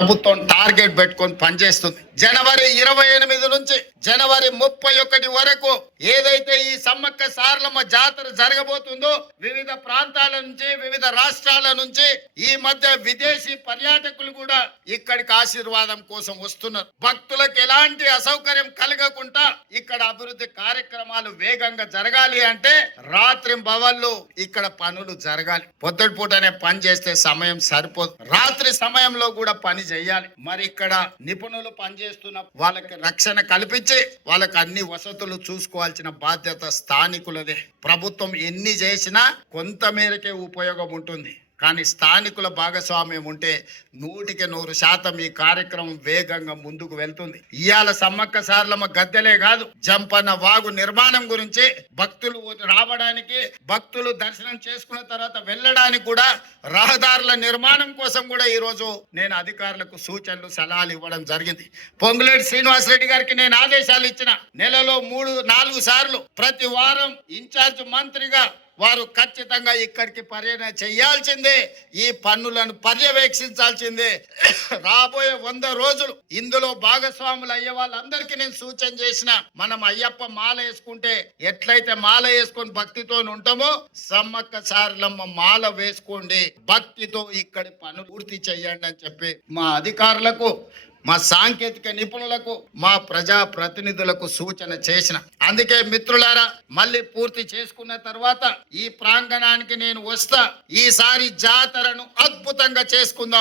ప్రభుత్వం టార్గెట్ పెట్టుకొని పనిచేస్తుంది. జనవరి ఇరవై ఎనిమిది నుంచి జనవరి ముప్పై ఒకటి వరకు ఏదైతే ఈ సమ్మక్క సారలమ్మ జాతర జరగబోతుందో వివిధ ప్రాంతాల నుంచి వివిధ రాష్ట్రాల నుంచి ఈ మధ్య విదేశీ పర్యాటకులు కూడా ఇక్కడికి ఆశీర్వాదం కోసం వస్తున్నారు. భక్తులకు ఎలాంటి అసౌకర్యం కలగకుండా ఇక్కడ అభివృద్ధి కార్యక్రమాలు వేగంగా జరగాలి అంటే రాత్రి భవన్లు ఇక్కడ పనులు జరగాలి. పొద్దుటి పూటనే పని చేస్తే సమయం సరిపోదు. రాత్రి సమయంలో కూడా పని చేయాలి. మరి ఇక్కడ నిపుణులు పనిచేస్తున్న వాళ్ళకి రక్షణ కల్పించి వాళ్ళకి అన్ని వసతులు చూసుకోవాల్సిన బాధ్యత స్థానికులదే. ప్రభుత్వం ఎన్ని చేసినా కొంత మేరకే ఉపయోగం ఉంటుంది. కానీ స్థానికుల భాగస్వామ్యం ఉంటే నూటికి నూరు శాతం ఈ కార్యక్రమం వేగంగా ముందుకు వెళ్తుంది. ఇవాళ సమ్మక్క సార్లమ్మ గద్దెలే కాదు జంపన్న వాగు నిర్మాణం గురించి భక్తులు రావడానికి భక్తులు దర్శనం చేసుకున్న తర్వాత వెళ్ళడానికి కూడా రహదారుల నిర్మాణం కోసం కూడా ఈరోజు నేను అధికారులకు సూచనలు సలహాలు ఇవ్వడం జరిగింది. పొంగులేటి శ్రీనివాసరెడ్డి గారికి నేను ఆదేశాలు ఇచ్చిన నెలలో మూడు నాలుగు సార్లు ప్రతి వారం ఇన్ఛార్జ్ మంత్రిగా వారు ఖచ్చితంగా ఇక్కడికి పర్యటన చేయాల్సిందే ఈ పన్నులను పర్యవేక్షించాల్సిందే. రాబోయే వంద రోజులు ఇందులో భాగస్వాములు అయ్యే వాళ్ళందరికీ నేను సూచన చేసిన మనం అయ్యప్ప మాల వేసుకుంటే ఎట్లయితే మాల వేసుకొని భక్తితో ఉంటామో సమ్మక్క సారలమ్మ మాల వేసుకోండి భక్తితో ఇక్కడి పనులు పూర్తి చేయండి అని చెప్పి మా అధికారులకు మా సాంకేతిక నిపుణులకు మా ప్రజా ప్రతినిధులకు సూచన చేసిన. అందుకే మిత్రులారా మళ్ళీ పూర్తి చేసుకున్న తర్వాత ఈ ప్రాంగణానికి నేను వస్తా. ఈసారి జాతరను అద్భుతంగా చేసుకుందాం.